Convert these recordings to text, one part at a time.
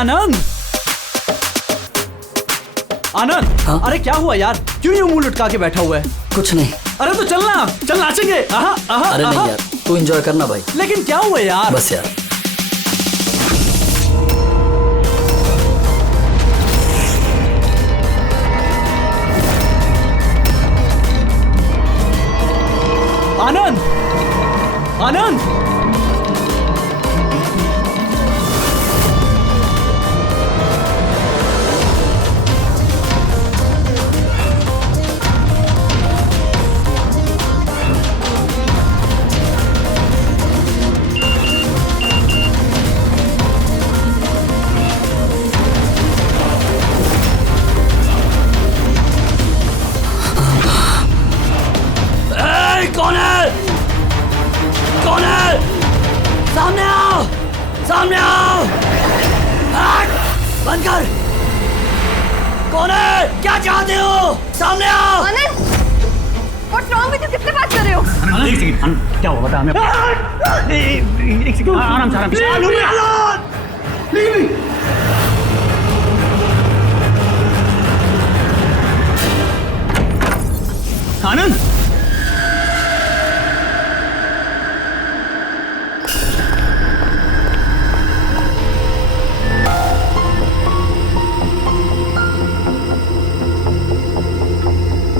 आनंद। आनंद, हाँ? अरे क्या हुआ यार, क्यों यूं मुंह लटका के बैठा हुआ है? कुछ नहीं। अरे तो चलना, चल नाचेंगे। अरे नहीं यार, तू एंजॉय करना भाई। लेकिन क्या हुआ यार? बस यार। आनंद, आनंद, कौन है? कौन है? सामने आओ, सामने आओ। बंद कर। कौन है? क्या चाहते हो? सामने आओ। आनंद, What's wrong with you? किससे बात कर रहे हो? एक सेकंड, क्या हुआ बता हमें। एक सेकंड, आराम से आराम से। आनंद, आनंद,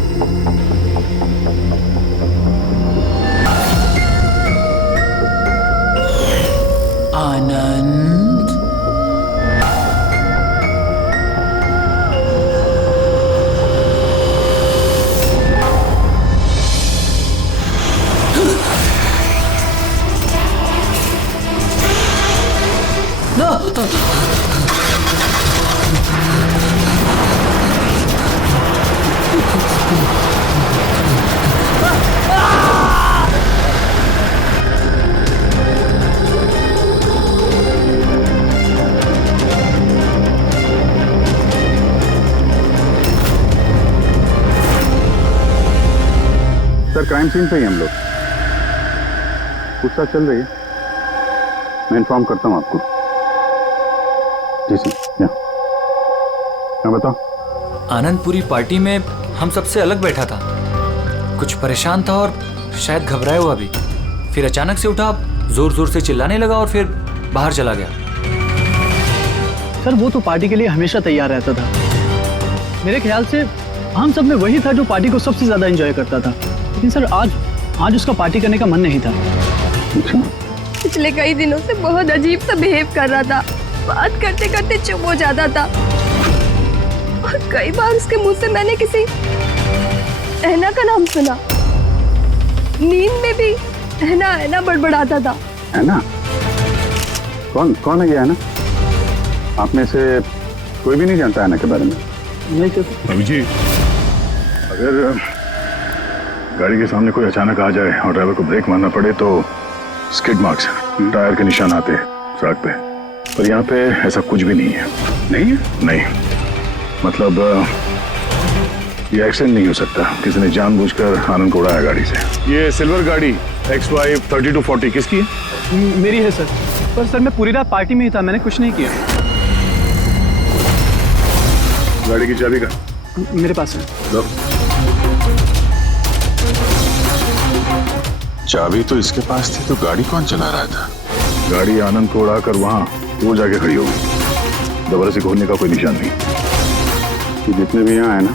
सर क्राइम सीन पे ही हम लोग, पूछताछ चल रही है, मैं इन्फॉर्म करता हूँ आपको। जी सर। क्या बताओ? आनंद पूरी पार्टी में हम सबसे अलग बैठा था, कुछ परेशान था और शायद घबराया हुआ भी। फिर अचानक से उठा, जोर जोर से चिल्लाने लगा और फिर बाहर चला गया। सर वो तो पार्टी के लिए हमेशा तैयार रहता था। मेरे ख्याल से हम सब में वही था जो पार्टी को सबसे ज्यादा एंजॉय करता था। लेकिन सर आज उसका पार्टी करने का मन नहीं था। पिछले कई दिनों से बहुत अजीब सा बिहेव कर रहा था, बात करते करते चुप हो जाता था और कई बार उसके मुंह से मैंने किसी ऐना का नाम सुना। नींद में भी ऐना ऐना बड़बड़ाता था। ऐना? कौन है ये ऐना? आप में से कोई भी नहीं जानता ऐना के बारे में? नहीं सर। अभी जी, अगर गाड़ी के सामने कोई अचानक आ जाए और ड्राइवर को ब्रेक मारना पड़े तो स्किड मार्क्स, टायर के निशान आते हैं सड़क पे, पर यहाँ पे ऐसा कुछ भी नहीं है। नहीं है? नहीं, मतलब ये एक्सीडेंट नहीं हो सकता। किसी ने जानबूझकर आनंद को उड़ाया गाड़ी से। ये सिल्वर गाड़ी XY 3240 किसकी है? मेरी है सर। पर सर मैं पूरी रात पार्टी में ही था, मैंने कुछ नहीं किया। गाड़ी की चाबी का मेरे पास है। लो। चाबी तो इसके पास थी, तो गाड़ी कौन चला रहा था? गाड़ी आनंद को उड़ाकर वहां वो जाके खड़ी होगी। दोबारा से खोलने का कोई निशान नहीं। तो जितने भी यहाँ है ना,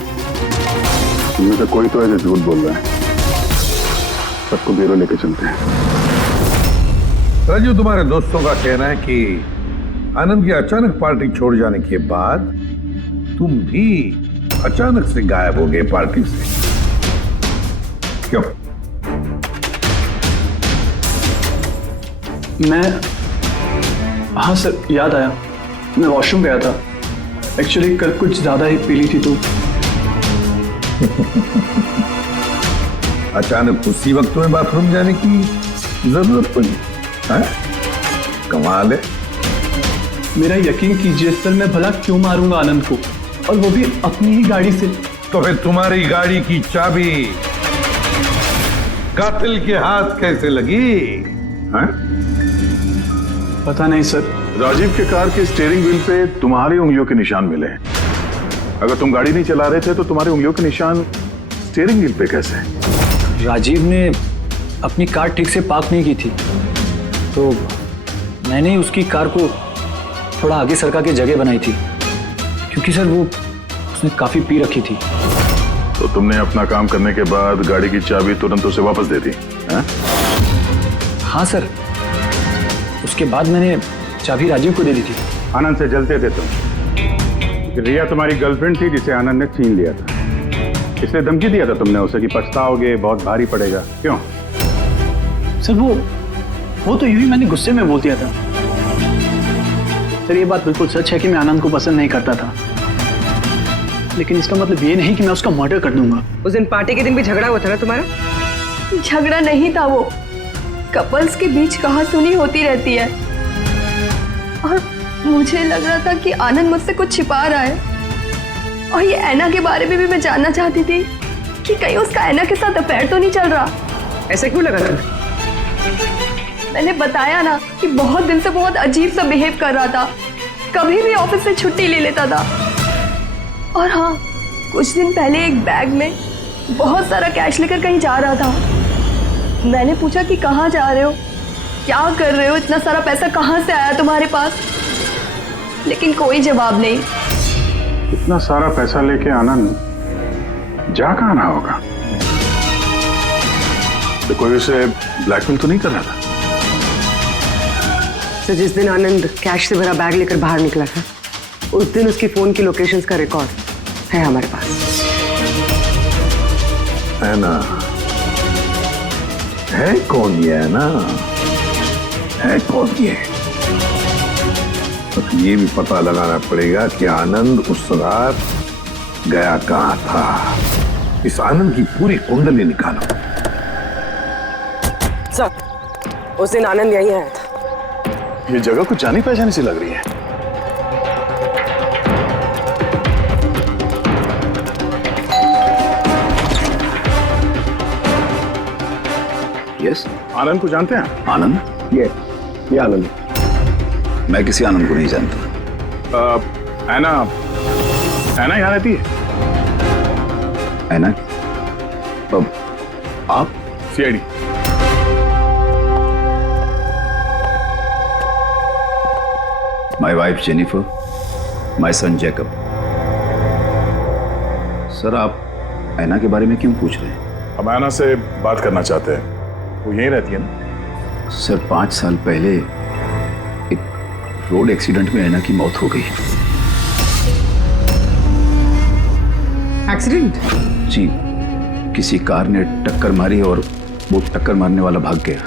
उनमें से कोई तो ऐसे झूठ बोल रहा है। सबको ब्यूरो लेके चलते हैं। राजू, तुम्हारे दोस्तों का कहना है कि आनंद की अचानक पार्टी छोड़ जाने के बाद तुम भी अचानक से गायब हो गए पार्टी से। क्यों? हाँ सर, याद आया, मैं वॉशरूम गया था। एक्चुअली कल कुछ ज्यादा ही पी ली थी तो। अचानक उसी वक्त तुम्हें बाथरूम जाने की जरूरत पड़ी? कमाल है। मेरा यकीन कीजिए सर, मैं भला क्यों मारूंगा आनंद को, और वो भी अपनी ही गाड़ी से। तो फिर तुम्हारी गाड़ी की चाबी कातिल के हाथ कैसे लगी? पता नहीं सर, राजीव के कार के स्टीयरिंग व्हील पे तुम्हारी उंगलियों के निशान मिले हैं। अगर तुम गाड़ी नहीं चला रहे थे तो तुम्हारी उंगलियों के निशान स्टीयरिंग व्हील पे कैसे? राजीव ने अपनी कार ठीक से पार्क नहीं की थी, तो मैंने ही उसकी कार को थोड़ा आगे सरका के जगह बनाई थी, क्योंकि सर वो उसने काफी पी रखी थी। तो तुमने अपना काम करने के बाद गाड़ी की चाबी तुरंत उसे वापस दे दी? हाँ सर, उसके बाद मैंने चाबी राजीव को दे दी थी। आनंद से जलते थे तुम। रिया तुम्हारी गर्लफ्रेंड थी जिसे आनंद ने छीन लिया था, इसलिए धमकी दिया था तुमने उसे कि पछताओगे, बहुत भारी पड़ेगा। क्यों? सर वो तो यूं ही मैंने गुस्से में बोल दिया था। सर ये बात बिल्कुल सच है कि मैं आनंद को पसंद नहीं करता था, लेकिन इसका मतलब ये नहीं कि मैं उसका मर्डर कर दूंगा। उस दिन पार्टी के दिन भी झगड़ा हुआ था ना तुम्हारा? झगड़ा नहीं था वो, कपल्स के बीच कहासुनी होती रहती है, और मुझे लग रहा था कि आनंद मुझसे कुछ छिपा रहा है। और ये ऐना के बारे में भी मैं जानना चाहती थी कि कहीं उसका ऐना के साथ अफेयर तो नहीं चल रहा। ऐसा क्यों लगा था? मैंने बताया ना कि बहुत दिन से बहुत अजीब सा बिहेव कर रहा था, कभी भी ऑफिस से छुट्टी ले लेता था। और हाँ, कुछ दिन पहले एक बैग में बहुत सारा कैश लेकर कहीं जा रहा था। मैंने पूछा कि कहाँ जा रहे हो, क्या कर रहे हो, इतना सारा पैसा कहाँ से आया तुम्हारे पास? लेकिन कोई जवाब नहीं। इतना सारा पैसा लेके आनंद जा कहाँ रहा होगा? तो कोई उसे ब्लैकमेल तो नहीं कर रहा था? तो जिस दिन आनंद कैश से भरा बैग लेकर बाहर निकला था, उस दिन उसकी फोन की लोकेशंस का रिकॉर्ड है हमारे पास। ऐना है कौन ये? ऐना है कौन ये? तो ये भी पता लगाना पड़ेगा कि आनंद उस रात गया कहां था। इस आनंद की पूरी कुंडली निकालो। सर, उस दिन आनंद यहीं आया था। ये जगह कुछ जानी पहचानी सी लग रही है। यस, आनंद को जानते हैं? आनंद? ये आनंद। मैं किसी आनंद को नहीं जानता। ऐना यहाँ रहती है? ऐना? अब आप? CID. My wife Jennifer, my son Jacob. Sir, आप ऐना के बारे में क्यों पूछ रहे हैं? हम ऐना से बात करना चाहते हैं। वो यहीं रहती है ना? सर, 5 साल पहले एक रोड एक्सीडेंट में ऐना की मौत हो गई। एक्सीडेंट? जी, किसी कार ने टक्कर मारी और वो टक्कर मारने वाला भाग गया।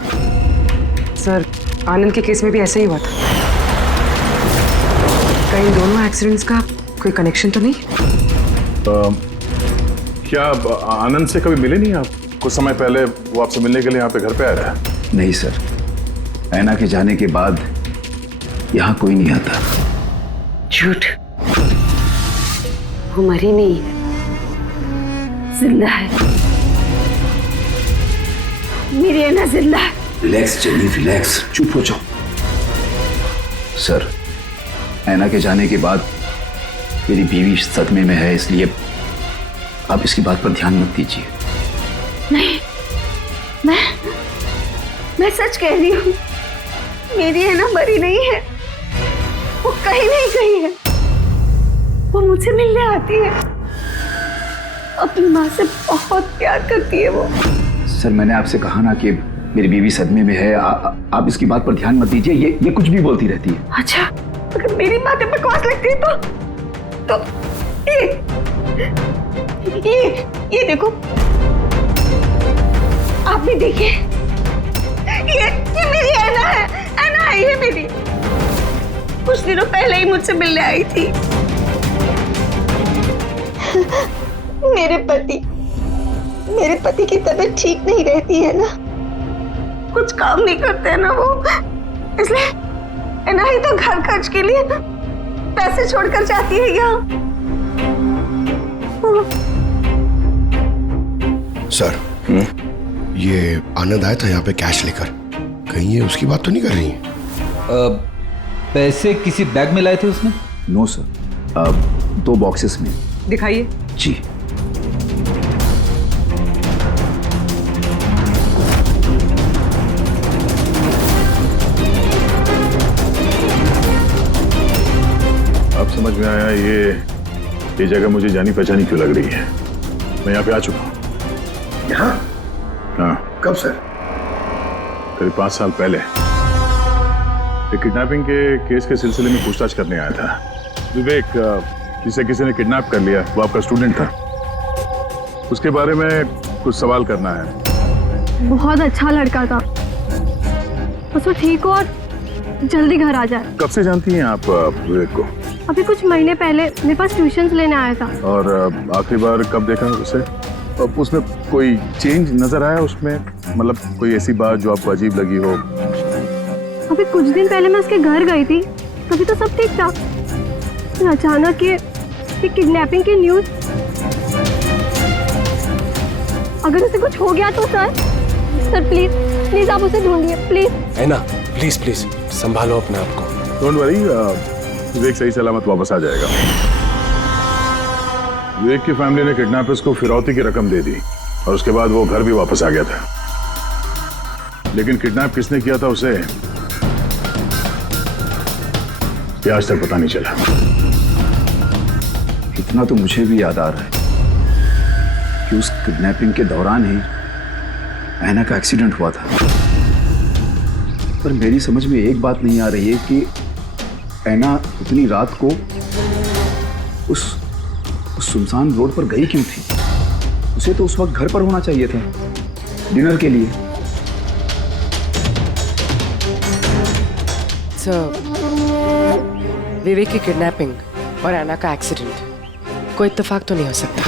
सर, आनंद के केस में भी ऐसा ही हुआ था। कहीं दोनों एक्सीडेंट्स का कोई कनेक्शन तो नहीं? क्या आनंद से कभी मिले नहीं आप? कुछ समय पहले वो आपसे मिलने के लिए यहाँ पे घर पे आया था? नहीं सर, ऐना के जाने के बाद यहाँ कोई नहीं आता। झूठ, वो मरी नहीं है, जिंदा है। मेरी ऐना जिंदा है। रिलैक्स जेनी, रिलैक्स, चुप हो जाओ। सर, ऐना के जाने के बाद मेरी बीवी सदमे में है, इसलिए आप इसकी बात पर ध्यान मत दीजिए। नहीं, मैं सच कह रही हूँ, मेरी ऐना मरी नहीं है, वो कहीं नहीं गई है। वो मुझसे मिलने आती है, अपनी माँ से बहुत प्यार करती है वो। सर, मैंने आपसे कहा ना कि मेरी बीवी सदमे में है, आप इसकी बात पर ध्यान मत दीजिए। ये कुछ भी बोलती रहती है। अच्छा, अगर मेरी बातें बकवास लगती है तो ये देखो, आप भी देखिए, ये मेरी ऐना है, ऐना है ये मेरी। कुछ दिनों पहले ही मुझसे मिलने आई थी। मेरे पति की तबीयत ठीक नहीं रहती है ना, कुछ काम नहीं करते हैं ना वो, इसलिए ऐना ही तो घर खर्च के लिए पैसे छोड़कर जाती है यहाँ। सर, ये आनंद आया था यहाँ पे कैश लेकर, कहीं ये उसकी बात तो नहीं कर रही है? पैसे किसी बैग में लाए थे उसने? नो सर, 2 बॉक्सेस में। दिखाइए। जी। अब समझ में आया ये जगह मुझे जानी पहचानी क्यों लग रही है। मैं यहाँ पे आ चुका हूँ। यहाँ? हाँ। कब सर? करीब 5 साल पहले एक किडनैपिंग के केस के सिलसिले में पूछताछ करने आया था। विवेक, जिसे किसी ने किडनैप कर लिया, वो आपका स्टूडेंट था। उसके बारे में कुछ सवाल करना है। बहुत अच्छा लड़का था, बस वो ठीक हो और जल्दी घर आ जाए। कब से जानती हैं आप विवेक को? अभी कुछ महीने पहले मेरे पास ट्यूशन्स लेने आया था। और आखिरी बार कब देखा उसे? उसमें कोई चेंज नजर आया उसमें? मतलब कोई ऐसी बात जो आपको अजीब लगी हो? अभी कुछ दिन पहले मैं उसके घर गई थी, तभी तो सब ठीक था। फिर अचानक ये किडनैपिंग की न्यूज। अगर उसे कुछ हो गया तो सर प्लीज प्लीज आप उसे ढूंढिए प्लीज। है ना, प्लीज प्लीज संभालो अपने आप को। डोंट वरी, विवेक सही सलामत वापस आ जाएगा। विवेक की फैमिली ने किडनैपर्स को फिरौती की रकम दे दी और उसके बाद वो घर भी वापस आ गया था। लेकिन किडनैप किसने किया था उसे ये आज तक पता नहीं चला। इतना तो मुझे भी याद आ रहा है कि उस किडनैपिंग के दौरान ही ऐना का एक्सीडेंट हुआ था। पर मेरी समझ में एक बात नहीं आ रही है कि ऐना उतनी रात को उस सुनसान रोड पर गई क्यों थी? उसे तो उस वक्त घर पर होना चाहिए था डिनर के लिए। विवेक की किडनैपिंग और ऐना का एक्सीडेंट कोई इत्तेफाक तो नहीं हो सकता,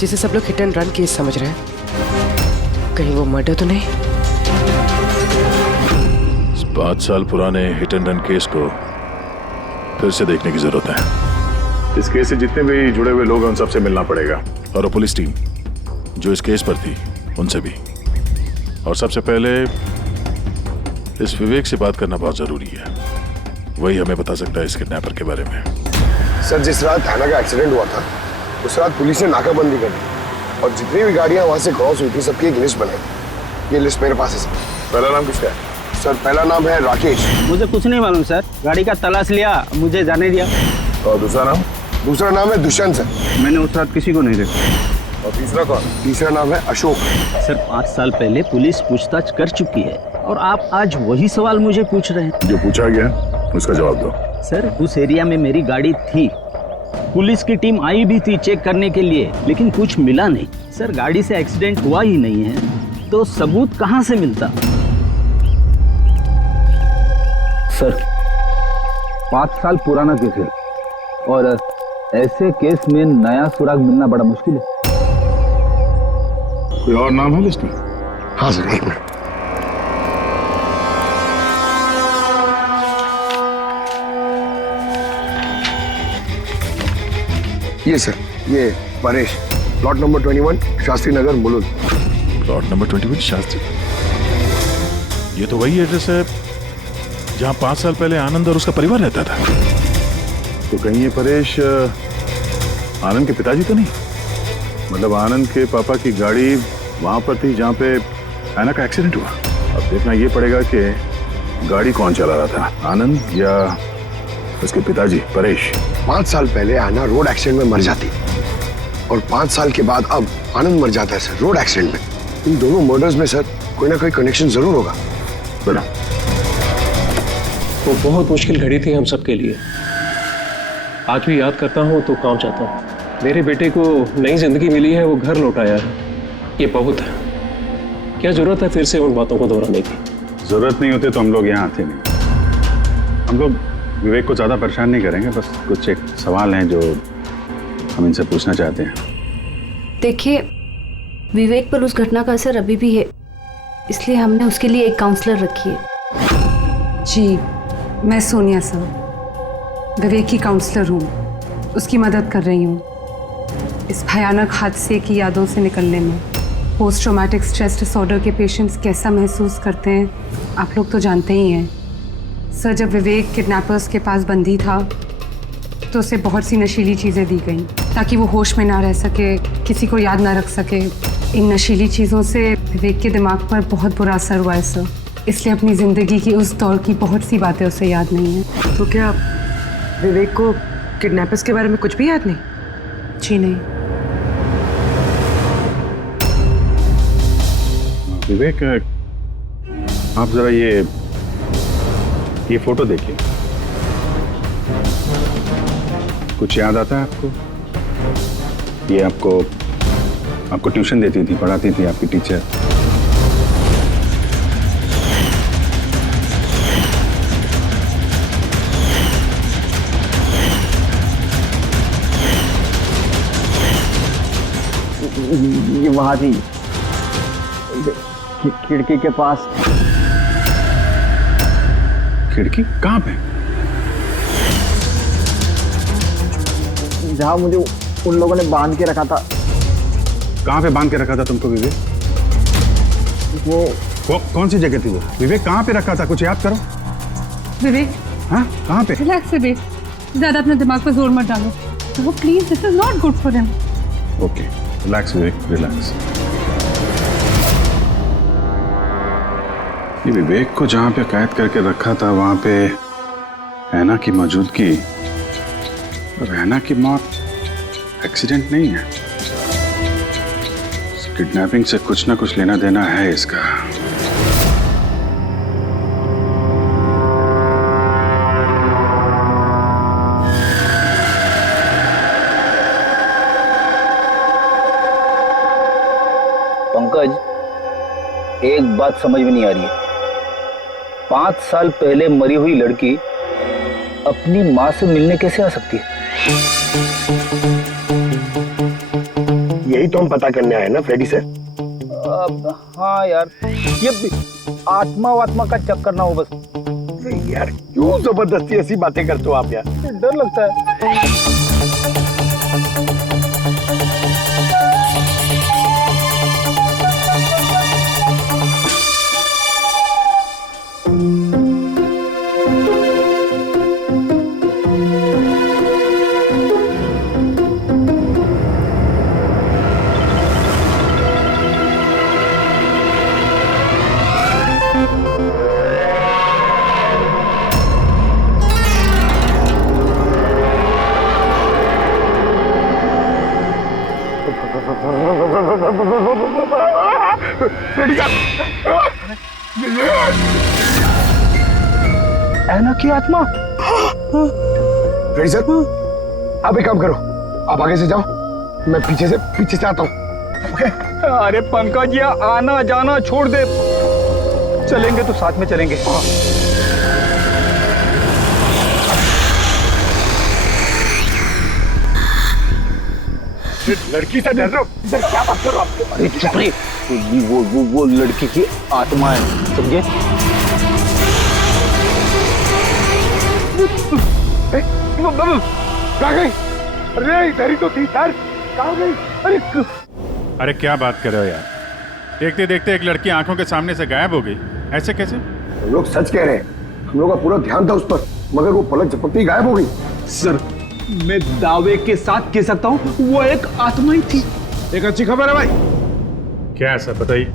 जिसे सब लोग हिट एंड रन केस समझ रहे हैं। कहीं वो मर्डर तो नहीं? इस 5 साल पुराने हिट एंड रन केस को फिर से देखने की जरूरत है। इस केस से जितने भी जुड़े हुए लोग हैं उन सबसे मिलना पड़ेगा, और पुलिस टीम जो इस केस पर थी उनसे भी। और सबसे पहले इस विवेक से बात करना बहुत जरूरी है। वही हमें बता सकता है इस किडनैपर के बारे में। सर, जिस रात ऐना का एक्सीडेंट हुआ था उस रात पुलिस ने नाकाबंदी कर दी और जितनी भी गाड़ियां वहां से क्रॉस हुई थी सबकी एक लिस्ट बनाई। ये लिस्ट मेरे पास है सर। पहला नाम किसका है? सर, पहला नाम है राकेश। मुझे कुछ नहीं मालूम सर, गाड़ी का तलाश लिया, मुझे जाने दिया। और दूसरा नाम? दूसरा नाम है दुष्यंत सर। मैंने उस रात किसी को नहीं देखा। और तीसरा कौन? तीसरा नाम है अशोक। सर 5 साल पहले पुलिस पूछताछ कर चुकी है और आप आज वही सवाल मुझे पूछ रहे हैं। जो पूछा गया उसका जवाब दो। सर उस एरिया में मेरी गाड़ी थी, पुलिस की टीम आई भी थी चेक करने के लिए, लेकिन कुछ मिला नहीं। सर गाड़ी से एक्सीडेंट हुआ ही नहीं है तो सबूत कहां से मिलता? सर 5 साल पुराना केस है और ऐसे केस में नया सुराग मिलना बड़ा मुश्किल है। कोई और नाम है लिस्ट में? हाँ सर, एक मिनट। ये सर, ये Paresh, plot number 21 Shastri Nagar Mulund. Plot number 21 Shastri. ये तो वही एड्रेस है जहां 5 साल पहले आनंद और उसका परिवार रहता था। तो कहीं ये परेश आनंद के पिताजी तो नहीं? मतलब आनंद के पापा की गाड़ी वहां पर थी जहां पे ऐना का एक्सीडेंट हुआ। अब देखना ये पड़ेगा कि गाड़ी कौन चला रहा था, आनंद या उसके पिताजी परेश। 5 साल पहले ऐना रोड एक्सीडेंट में मर जाती और 5 साल के बाद अब आनंद मर जाता है सर रोड एक्सीडेंट में। इन दोनों मर्डर्स में सर कोई ना कोई कनेक्शन जरूर होगा। बना वो बहुत मुश्किल घड़ी थी हम सबके लिए। आज भी याद करता हूँ तो काम चाहता हूँ। मेरे बेटे को नई जिंदगी मिली है, वो घर लौटाया है, ये बहुत है। क्या जरूरत है फिर से उन बातों को दोहराने की? जरूरत नहीं होती तो हम लोग यहाँ आते नहीं। हम लोग विवेक को ज्यादा परेशान नहीं करेंगे, बस कुछ एक सवाल हैं जो हम इनसे पूछना चाहते हैं। देखिए, विवेक पर उस घटना का असर अभी भी है, इसलिए हमने उसके लिए एक काउंसलर रखी है। जी, मैं सोनिया सर, विवेक की काउंसलर हूँ, उसकी मदद कर रही हूँ इस भयानक हादसे की यादों से निकलने में। पोस्ट ट्रॉमेटिक स्ट्रेस डिसऑर्डर के पेशेंट्स कैसा महसूस करते हैं आप लोग तो जानते ही हैं। सर, जब विवेक किडनैपर्स के पास बंदी था तो उसे बहुत सी नशीली चीज़ें दी गईं ताकि वो होश में ना रह सके, किसी को याद ना रख सके। इन नशीली चीज़ों से विवेक के दिमाग पर बहुत बुरा असर हुआ है सर, इसलिए अपनी ज़िंदगी की उस दौर की बहुत सी बातें उसे याद नहीं है। तो क्या विवेक को किडनैपर्स के बारे में कुछ भी याद नहीं? जी नहीं। विवेक, आप जरा ये फोटो देखिए। कुछ याद आता है आपको? ये आपको ट्यूशन देती थी, पढ़ाती थी आपकी टीचर। ये वहां थी, खिड़की के पास। खिड़की कहाँ पे? जहाँ मुझे उन लोगों ने बांध के रखा था। कहाँ पे बांध के रखा था तुमको विवेक? वो कौन सी जगह थी वो? विवेक कहाँ पे रखा था? कुछ याद करो। विवेक, हाँ कहाँ पे? रिलैक्स विवेक, ज्यादा अपने दिमाग पर जोर मत डालो। वो please, this is not good for him. Okay, relax Vivek, relax. ये विवेक को जहाँ पे कैद करके रखा था वहां पे ऐना की मौजूदगी, और ऐना की मौत एक्सीडेंट नहीं है। किडनैपिंग से कुछ ना कुछ लेना देना है इसका। पंकज, एक बात समझ में नहीं आ रही है। 5 साल पहले मरी हुई लड़की अपनी माँ से मिलने कैसे आ सकती है? यही तो हम पता करने आए ना फ्रेडी सर। हाँ यार, ये आत्मा का चक्कर ना हो बस। यार क्यों जबरदस्ती ऐसी बातें करते हो आप यार? डर लगता है। ऐना की आत्मा। फ्रेडी सर, आप एक काम करो, आप आगे से जाओ, मैं पीछे से आता हूँ। अरे पंकज, ये आना जाना छोड़ दे, चलेंगे तो साथ में चलेंगे। लड़की से डर रहे हो? इधर क्या बात कर रहे हो आप? अरे चुप रही, वो लड़की की आत्मा है, समझे? कहाँ गई? अरे इधर ही तो थी सर, कहाँ गई? अरे क्या बात कर रहे हो यार? देखते देखते एक लड़की आंखों के सामने से गायब हो गई, ऐसे कैसे? हम लोग सच कह रहे हैं, हम लोग का पूरा ध्यान था उस पर, मगर वो पलक झपकते ही गायब हो गई। सर, मैं दावे के साथ कह सकता हूँ वो एक आत्मा ही थी। एक अच्छी खबर है भाई। क्या है सर, बताइए।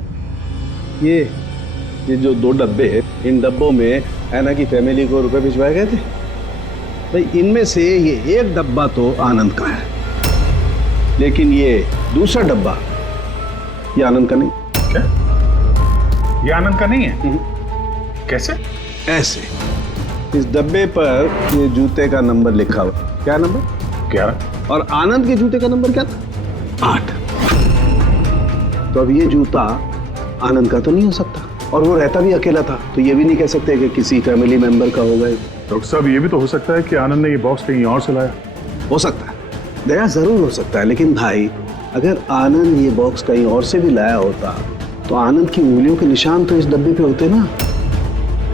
ये जो 2 डब्बे हैं, इन डब्बों में ऐना की फैमिली को रुपए भिजवाए गए थे भाई। इनमें से ये एक डब्बा तो आनंद का है, लेकिन ये दूसरा डब्बा ये आनंद का नहीं। क्या? ये आनंद का नहीं है? कैसे? ऐसे, इस डब्बे पर ये जूते का नंबर लिखा हुआ। क्या नंबर? 11। और आनंद के जूते का नंबर क्या था? 8। तो अब ये जूता आनंद का तो नहीं हो सकता, और वो रहता भी अकेला था, तो ये भी नहीं कह सकते कि किसी फैमिली मेंबर का होगा। डॉक्टर साहब, ये भी तो हो सकता है कि आनंद ने ये बॉक्स कहीं और से लाया। हो सकता है, दया जरूर हो सकता है, लेकिन भाई अगर आनंद ये बॉक्स कहीं और से भी लाया होता तो आनंद की उंगलियों के निशान तो इस डब्बे पे होते ना।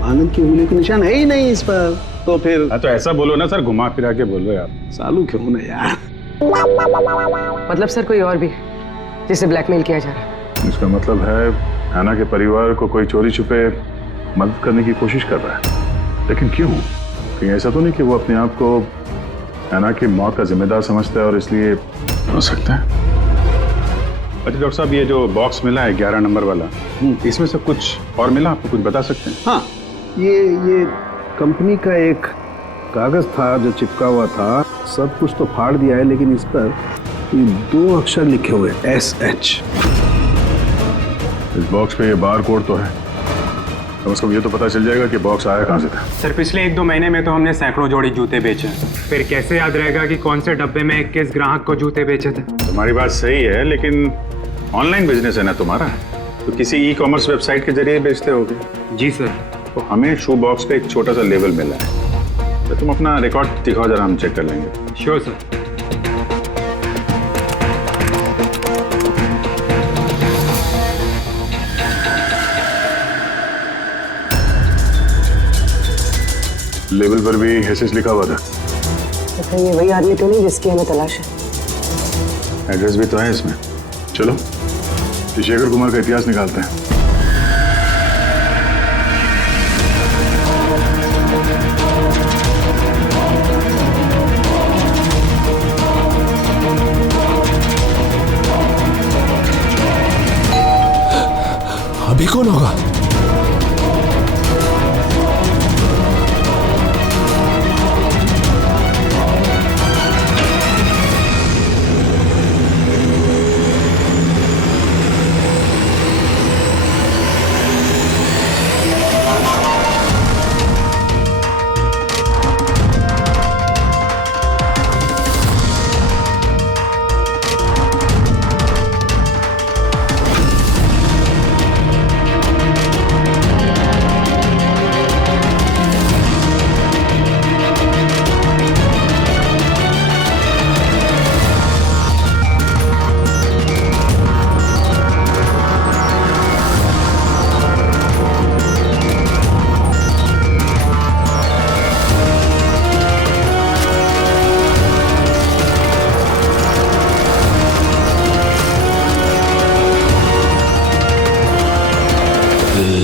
आनंद की उंगलियों के निशान है ही नहीं इस पर, तो फिर। तो ऐसा बोलो ना सर, घुमा फिरा के बोलो यार। सालू क्यों ना यार? मतलब सर कोई और भी जिसे ब्लैकमेल किया जा रहा है? इसका मतलब है ऐना के परिवार को कोई चोरी छुपे मदद करने की कोशिश कर रहा है। लेकिन क्यों? कहीं ऐसा तो नहीं कि वो अपने आप को ऐना की मौत का जिम्मेदार समझता है और इसलिए? हो सकता है। अच्छा डॉक्टर साहब, ये जो बॉक्स मिला है 11 नंबर वाला, इसमें से कुछ और मिला? आपको कुछ बता सकते हैं? हाँ, ये कंपनी का एक कागज था जो चिपका हुआ था। सब कुछ तो फाड़ दिया है, लेकिन इस पर ये 2 अक्षर लिखे हुए SH। इस बॉक्स पे ये बार कोड तो है, कम से कम ये तो पता चल जाएगा कि बॉक्स आया कहाँ से था। सर पिछले 1-2 महीने में तो हमने सैकड़ों जोड़ी जूते बेचे, फिर कैसे याद रहेगा कि कौन से डब्बे में किस ग्राहक को जूते बेचे थे? तुम्हारी बात सही है, लेकिन ऑनलाइन बिजनेस है ना तुम्हारा, तो किसी ई-कॉमर्स वेबसाइट के जरिए बेचते होगे। जी सर। तो हमें शू बॉक्स का एक छोटा सा लेबल मिला है, तो तुम अपना रिकॉर्ड दिखाओ जरा, हम चेक कर लेंगे। Sure sir. लेबल पर भी SS लिखा हुआ था। तो ये वही आदमी तो नहीं जिसकी हमें तलाश है? एड्रेस भी तो है इसमें। चलो शेखर कुमार का इतिहास निकालते हैं। अभी कौन होगा?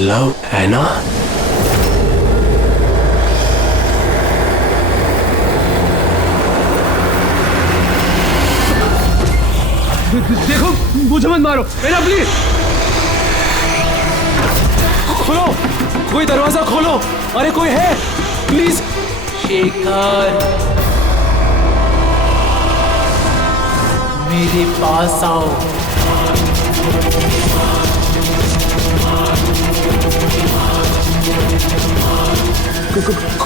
लव ऐना? देखो, मुझे मत मारो, ऐना प्लीज। खोलो, कोई दरवाजा खोलो। अरे कोई है, प्लीज। शेखर, मेरे पास आओ।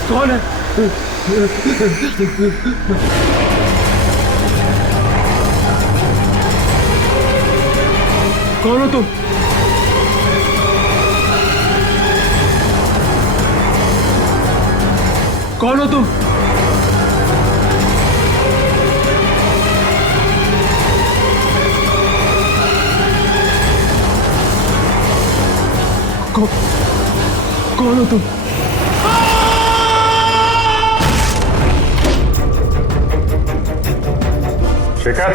कौन है? कौन हो तुम? कौन हो तुम? कौन हो तुम? शेखर,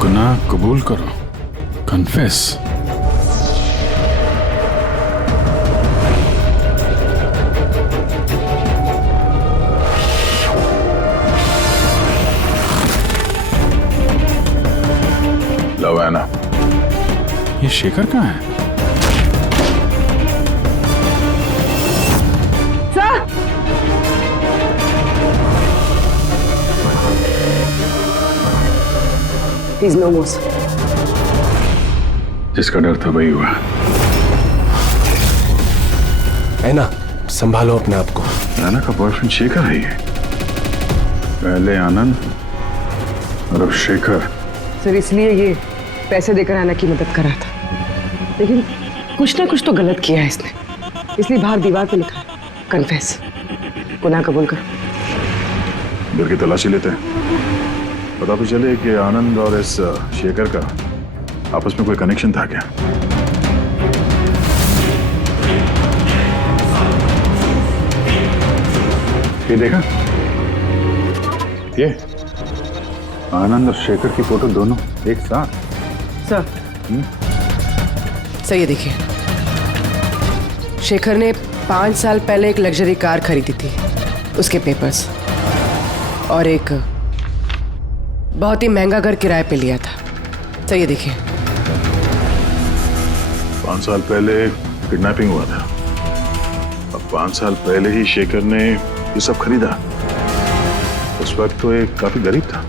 गुनाह कबूल करो, कन्फेस। लव ऐना। ये शेखर कहाँ है? He's no more. जिसका डर था वही हुआ। ऐना, संभालो अपने आप को। ऐना का बॉयफ्रेंड शेखर है ये। पहले आनंद और अब शेखर। सर इसलिए ये पैसे देकर ऐना की मदद कर रहा था, लेकिन कुछ ना कुछ तो गलत किया है इसने, इसलिए बाहर दीवार पे लिखा है कन्फेस, गुनाह कबूल कर। घर की तलाशी लेते हैं, पता भी चले कि आनंद और इस शेखर का आपस में कोई कनेक्शन था क्या। ये देखा, ये आनंद और शेखर की फोटो दोनों एक साथ। सर सर ये देखिए, शेखर ने 5 साल पहले एक लग्जरी कार खरीदी थी, उसके पेपर्स, और एक बहुत ही महंगा घर किराए पे लिया था। सर ये देखिए, 5 साल पहले किडनैपिंग हुआ था। अब 5 साल पहले ही शेखर ने ये सब खरीदा। उस वक्त तो ये काफी गरीब था,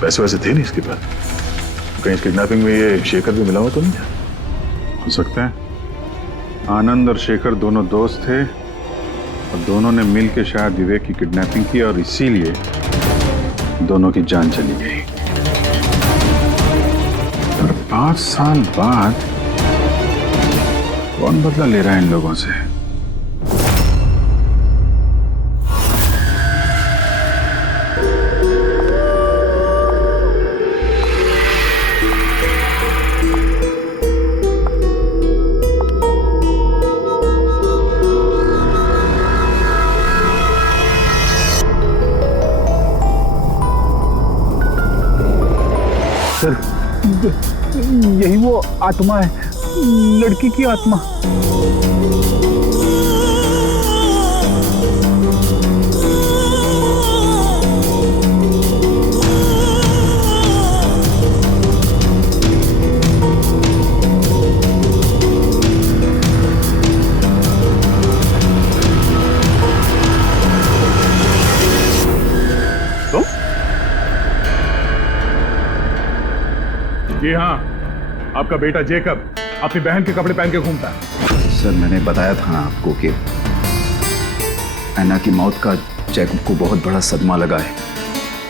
पैसे वैसे थे नहीं इसके पास। कहीं इस किडनैपिंग में ये शेखर भी मिला हुआ तो नहीं था? हो सकता है आनंद और शेखर दोनों दोस्त थे और दोनों ने मिलकर शायद विवेक की किडनैपिंग की और इसीलिए दोनों की जान चली गई। और 5 साल बाद कौन बदला ले रहा है इन लोगों से? सर यही वो आत्मा है, लड़की की आत्मा। जी हाँ, आपका बेटा जेकब अपनी बहन के कपड़े पहन के घूमता है। सर मैंने बताया था ना आपको कि ऐना की मौत का जैकब को बहुत बड़ा सदमा लगा है।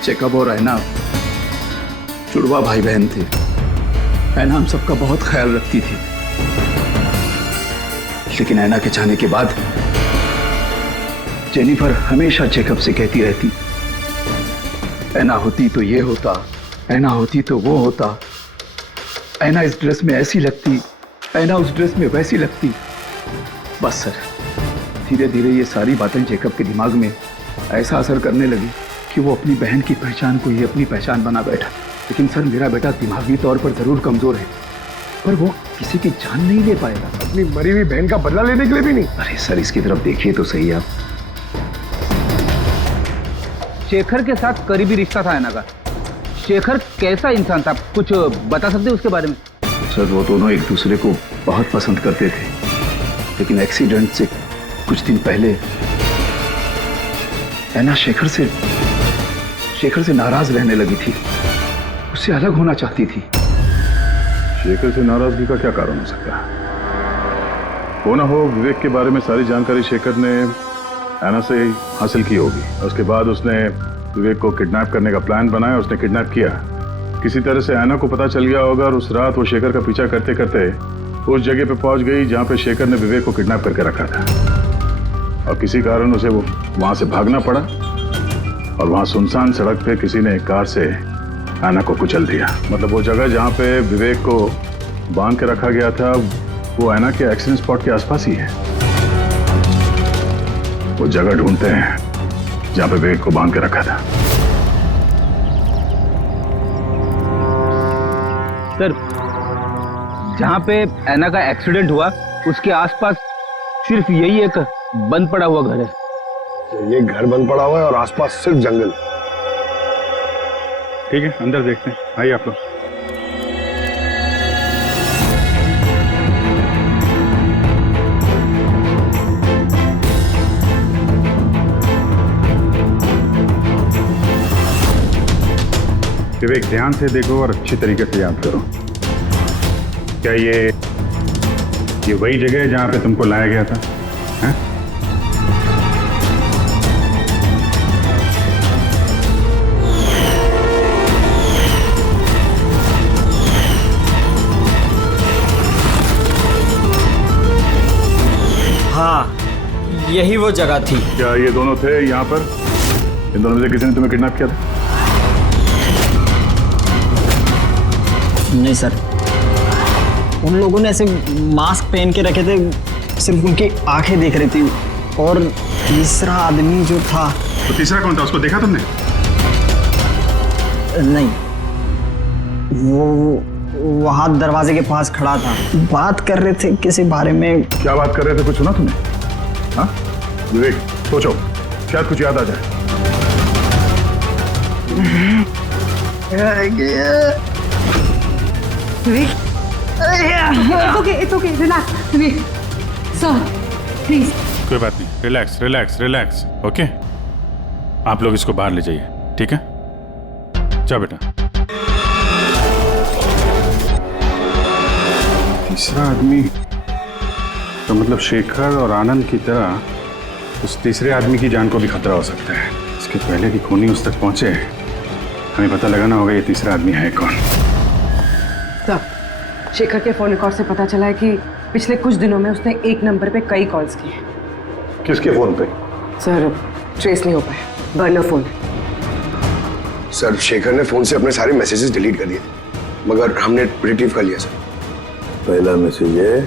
जैकब और ऐना जुड़वा भाई बहन थे। ऐना हम सबका बहुत ख्याल रखती थी, लेकिन ऐना के जाने के बाद जेनिफर हमेशा जैकब से कहती रहती, ऐना होती तो ये होता, ऐना होती तो वो होता, ऐना इस ड्रेस में ऐसी लगती, ऐना उस ड्रेस में वैसी लगती। बस सर, धीरे धीरे ये सारी बातें जैकब के दिमाग में ऐसा असर करने लगी कि वो अपनी बहन की पहचान को ही अपनी पहचान बना बैठा। लेकिन सर मेरा बेटा दिमागी तौर पर जरूर कमजोर है, पर वो किसी की जान नहीं ले पाएगा, अपनी मरी हुई बहन का बदला लेने के लिए भी नहीं। अरे सर इसकी तरफ देखिए तो सही आप। शेखर के साथ करीबी रिश्ता था ऐना का। शेखर कैसा इंसान था, कुछ बता सकते हैं उसके बारे में? सर वो दोनों एक दूसरे को बहुत पसंद करते थे, लेकिन एक्सीडेंट से कुछ दिन पहले ऐना शेखर से नाराज रहने लगी थी, उससे अलग होना चाहती थी। शेखर से नाराजगी का क्या कारण हो सकता है? हो ना हो विवेक के बारे में सारी जानकारी शेखर ने ऐना से हासिल की होगी। उसके बाद उसने विवेक को किडनैप करने का प्लान बनाया, उसने किडनैप किया। किसी तरह से ऐना को पता चल गया होगा और उस रात वो शेखर का पीछा करते करते उस जगह पे पहुंच गई जहां पे शेखर ने विवेक को किडनैप करके रखा था, और किसी कारण उसे वो वहां से भागना पड़ा और वहां सुनसान सड़क पे किसी ने एक कार से ऐना को कुचल दिया। मतलब वो जगह जहां पे विवेक को बांध के रखा गया था वो ऐना के एक्सीडेंट स्पॉट के आसपास ही है। वो जगह ढूंढते हैं जहां पे विवेक को बांध के रखा था। सर जहां पे ऐना का एक्सीडेंट हुआ उसके आसपास सिर्फ यही एक बंद पड़ा हुआ घर है। ये घर बंद पड़ा हुआ है और आसपास सिर्फ जंगल। ठीक है, अंदर देखते हैं। आइए आप लोग। विवेक ध्यान से देखो और अच्छी तरीके से याद करो। क्या ये वही जगह है जहां पे तुमको लाया गया था? हैं? हाँ, यही वो जगह थी। क्या ये दोनों थे यहाँ पर? इन दोनों में से किसी ने तुम्हें किडनैप किया था? नहीं सर, उन लोगों ने ऐसे मास्क पहन के रखे थे, सिर्फ उनकी आंखें देख रही थी। और तीसरा आदमी जो था, तो तीसरा कौन था? उसको देखा तुमने? नहीं, वो वहाँ दरवाजे के पास खड़ा था, बात कर रहे थे किसी बारे में। क्या बात कर रहे थे, कुछ सुना तुमने? हाँ विवेक, सोचो शायद कुछ याद आ जाए। It's okay, relax. Sir, please. कोई बात नहीं, रिलैक्स रिलैक्स रिलैक्स। ओके, आप लोग इसको बाहर ले जाइए, ठीक है? जा बेटा। तीसरा आदमी तो मतलब शेखर और आनंद की तरह उस तीसरे आदमी की जान को भी खतरा हो सकता है। इसके पहले कि खूनी उस तक पहुंचे, हमें पता लगाना होगा ये तीसरा आदमी है कौन। सर, शेखर के फोन रिकॉर्ड से पता चला है कि पिछले कुछ दिनों में उसने एक नंबर पे कई कॉल्स किए। किसके फोन पे? सर ट्रेस नहीं हो पाया, बर्नर फोन है। सर शेखर ने फोन से अपने सारे मैसेजेस डिलीट कर दिए, मगर हमने रिट्रीव कर लिया सर। पहला मैसेज है,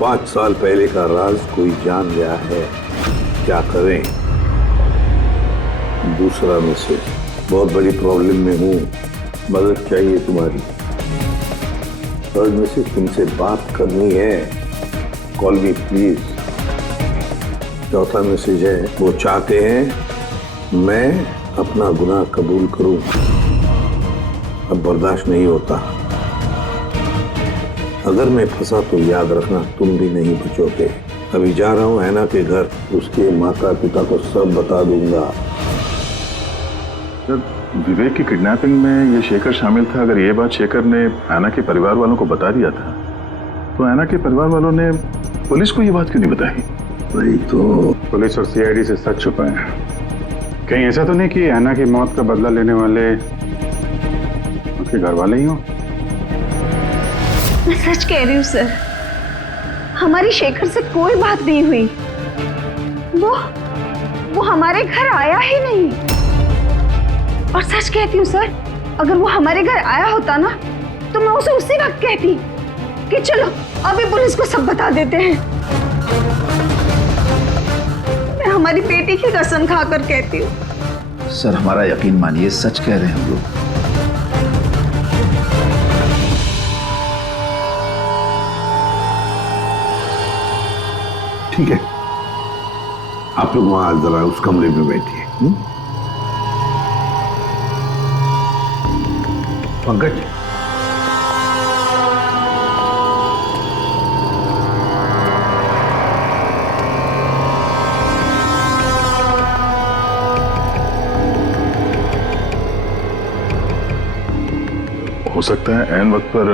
5 साल पहले का राज कोई जान गया है, क्या करें। दूसरा मैसेज, बहुत बड़ी प्रॉब्लम में हूँ, मदद चाहिए तुम्हारी। थर्ड मैसेज, तुमसे बात करनी है, कॉल मी प्लीज। चौथा मैसेज है, वो चाहते हैं मैं अपना गुनाह कबूल करूं, अब बर्दाश्त नहीं होता। अगर मैं फंसा तो याद रखना तुम भी नहीं बचोगे। अभी जा रहा हूं ऐना के घर, उसके माता पिता को सब बता दूंगा। विवेक की किडनैपिंग में ये शेखर शामिल था। अगर ये बात शेखर ने ऐना के परिवार वालों को बता दिया था, तो ऐना के परिवार वालों ने पुलिस को ये बात क्यों नहीं बताई? वही तो, पुलिस और सीआईडी से सच छुपाए हैं। कहीं ऐसा तो नहीं कि ऐना की मौत का बदला लेने वाले उसके घर वाले ही हो? मैं सच कह रही हूँ सर, हमारी शेखर से कोई बात नहीं हुई। वो हमारे घर आया ही नहीं। और सच कहती हूँ सर, अगर वो हमारे घर आया होता ना, तो मैं उसे उसी वक्त कहती कि चलो अभी पुलिस को सब बता देते हैं। मैं हमारी बेटी की कसम खाकर कहती हूँ। सर हमारा यकीन मानिए, सच कह रहे हैं हम लोग। ठीक है, आप लोग वहां जरा उस कमरे में बैठिए। पंकज, हो सकता है ऐन वक्त पर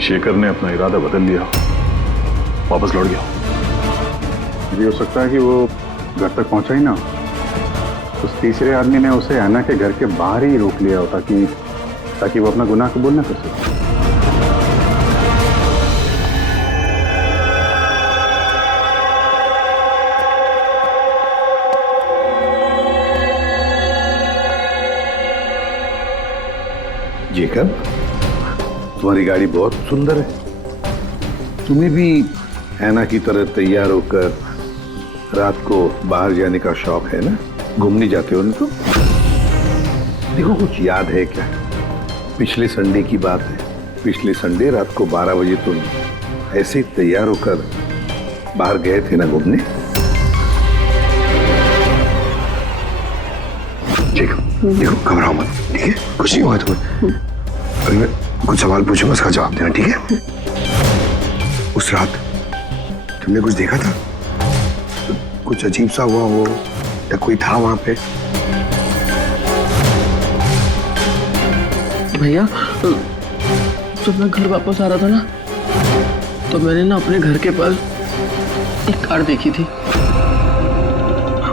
शेखर ने अपना इरादा बदल लिया, वापस लौट गया। ये हो सकता है कि वो घर तक पहुंचा ही ना, उस तीसरे आदमी ने उसे ऐना के घर के बाहर ही रोक लिया हो ताकि वो अपना गुनाह कबूल ना कर सके। जेकब, तुम्हारी गाड़ी बहुत सुंदर है। तुम्हें भी ऐना की तरह तैयार होकर रात को बाहर जाने का शौक है ना? घूमने जाते हो ना तुम? देखो, कुछ याद है क्या? पिछले संडे की बात है। पिछले संडे रात को 12 बजे तुम ऐसे ही तैयार होकर बाहर गए थे ना घूमने? देखो घबराओ मत, ठीक है? कुछ नहीं हुआ तुम्हें। अभी मैं कुछ सवाल पूछूंगा, उसका जवाब देना, ठीक है? उस रात तुमने कुछ देखा था? कुछ अजीब सा हुआ हो या कोई था वहां पे? भैया, जब मैं घर वापस आ रहा था ना, तो मैंने ना अपने घर के पास एक कार देखी थी।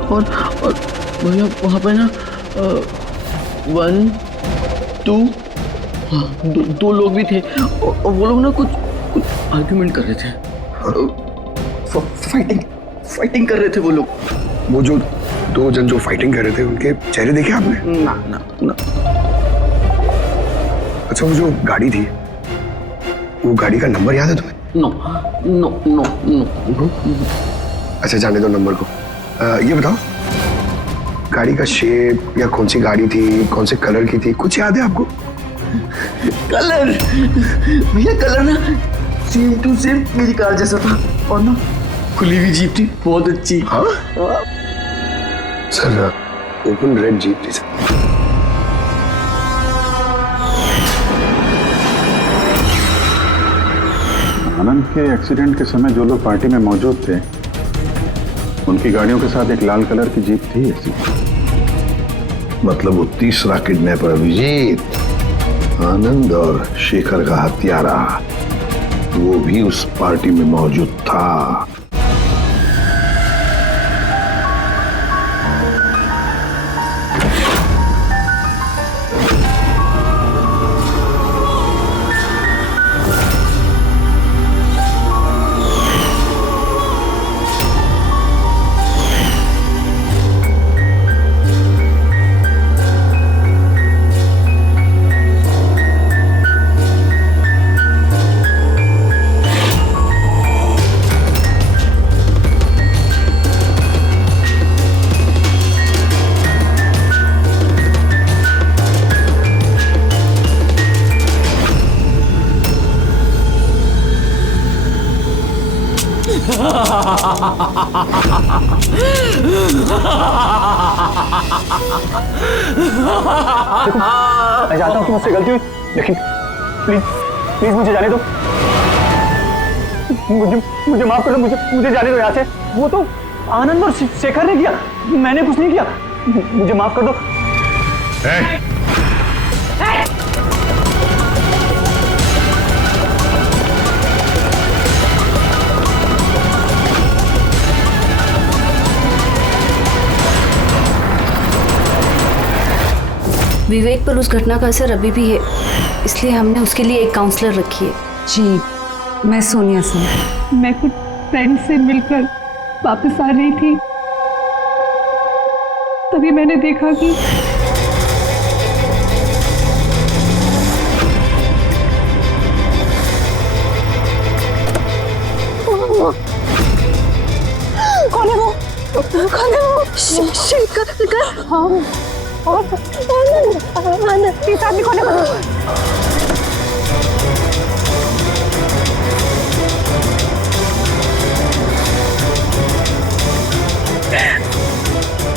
और भैया वहाँ पे ना 1 2 हाँ दो लोग भी थे। और वो लोग ना कुछ आर्ग्यूमेंट कर रहे थे, फाइटिंग कर रहे थे वो लोग। वो जो 2 जन जो फाइटिंग कर रहे थे, उनके चेहरे देखे आपने? ना। अच्छा, वो जो गाड़ी थी, वो गाड़ी का नंबर याद है तुम्हें? नो। अच्छा, जाने दो नंबर को। ये बताओ, गाड़ी का शेप या कौन सी गाड़ी थी, कौन से कलर की थी, कुछ याद है आपको? कलर भैया, कलर ना सेम टू सेम मेरी कार जैसा था, और ना खुली हुई जीप थी, बहुत अच्छी। हाँ सर, ओपन रेड जीप थी सर। आनंद के एक्सीडेंट के समय जो लोग पार्टी में मौजूद थे, उनकी गाड़ियों के साथ एक लाल कलर की जीप थी ऐसी। मतलब वो तीसरा किडनैपर अभिजीत, आनंद और शेखर का हत्यारा, वो भी उस पार्टी में मौजूद था। देखो, मैं जानता हूँ कि मुझसे गलती हुई, लेकिन प्लीज प्लीज मुझे जाने दो। मुझे माफ कर दो, मुझे जाने दो यहाँ से। वो तो आनंद और शेखर ने किया, मैंने कुछ नहीं किया। मुझे माफ कर दो। विवेक पर उस घटना का असर अभी भी है, इसलिए हमने उसके लिए एक काउंसलर रखी है। जी, मैं सोनिया सिंह। मैं कुछ फ्रेंड से मिलकर वापस आ रही थी, तभी मैंने देखा कि कौन है वो? कौन है वो? शेखर। हाँ, और आनंद तीसरा आदमी कौन है?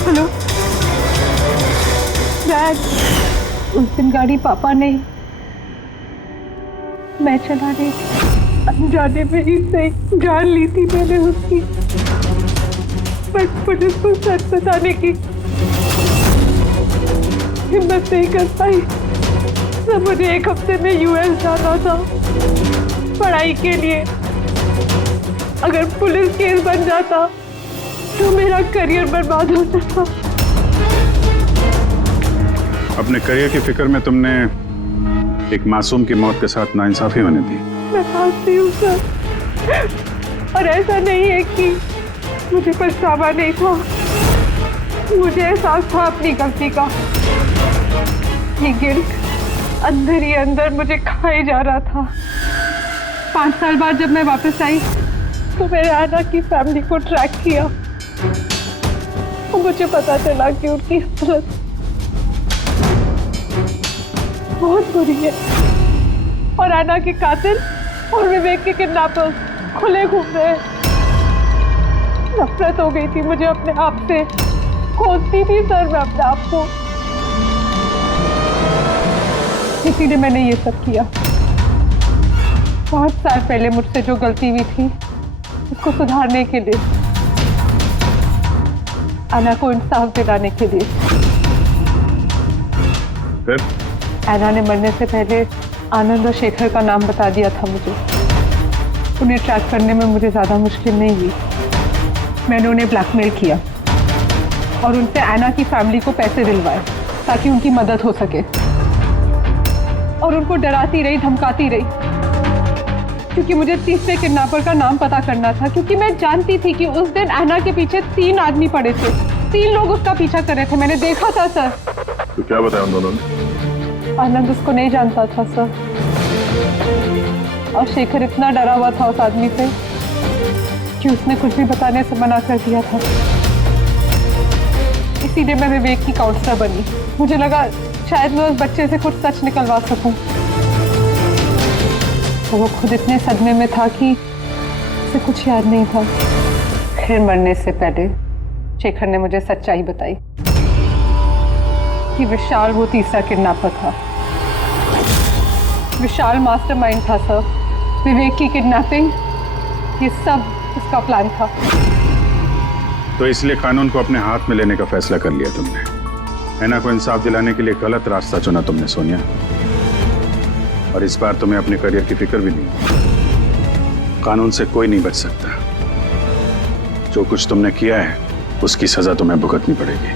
हेलो डैड, उस दिन गाड़ी पापा ने, मैं चला रही थी, अनजाने में ही सही जान ली थी मैंने उसकी, पर पुलिस को सच बताने की हिम्मत नहीं कर पाई। सब मुझे एक हफ्ते में यूएस जाना था पढ़ाई के लिए। अगर पुलिस केस बन जाता तो मेरा करियर बर्बाद हो सकता। अपने करियर की फिक्र में तुमने एक मासूम की मौत के साथ नाइंसाफी होने दी। मैं फांसती हूँ सर, और ऐसा नहीं है कि मुझे पछतावा नहीं था, मुझे एहसास था अपनी गलती का। ये गिल्ट अंदर ही अंदर मुझे खाए जा रहा था। 5 साल बाद जब मैं वापस आई तो मैंने आना की फैमिली को ट्रैक किया और मुझे पता चला कि उनकी हालत बहुत बुरी है, और आना के कातिल और विवेक के किडनैपर्स खुले घूम रहे हैं। नफरत हो गई थी मुझे अपने आप से, खोजती थी सर मैं अपने आप को, इसीलिए मैंने ये सब किया। 5 साल पहले मुझसे जो गलती हुई थी उसको सुधारने के लिए, आना को इंसाफ दिलाने के लिए। फिर ऐना ने मरने से पहले आनंद और शेखर का नाम बता दिया था मुझे। उन्हें ट्रैक करने में मुझे ज़्यादा मुश्किल नहीं हुई। मैंने उन्हें ब्लैकमेल किया और उनसे ऐना की फैमिली को पैसे दिलवाए ताकि उनकी मदद हो सके, और उनको डराती रही, धमकाती रही, क्योंकि मुझे तीसरे किडनैपर का नाम पता करना था, क्योंकि मैं जानती थी कि उस दिन ऐना के पीछे 3 आदमी पड़े थे, 3 लोग उसका पीछा कर रहे थे। मैंने देखा था सर। तो क्या बताया उन दोनों ने? आनंद उसको नहीं जानता था सर, और शेखर इतना डरा हुआ था उस आदमी से कि उसने कुछ भी बताने से मना कर दिया था। इसीलिए मैं विवेक की काउंसलर बनी। मुझे लगा शायद मैं उस बच्चे से कुछ सच निकलवा सकूं। तो वो खुद इतने सदमे में था कि उसे कुछ याद नहीं था। फिर मरने से पहले शेखर ने मुझे सच्चाई बताई कि विशाल वो तीसरा किडनैपर था। विशाल मास्टरमाइंड था सर। विवेक की किडनैपिंग, ये सब उसका प्लान था। तो इसलिए कानून को अपने हाथ में लेने का फैसला कर लिया तुमने। ऐना को इंसाफ दिलाने के लिए गलत रास्ता चुना तुमने सोनिया। और इस बार तुम्हें अपने करियर की फिक्र भी नहीं। कानून से कोई नहीं बच सकता। जो कुछ तुमने किया है उसकी सजा तुम्हें भुगतनी पड़ेगी।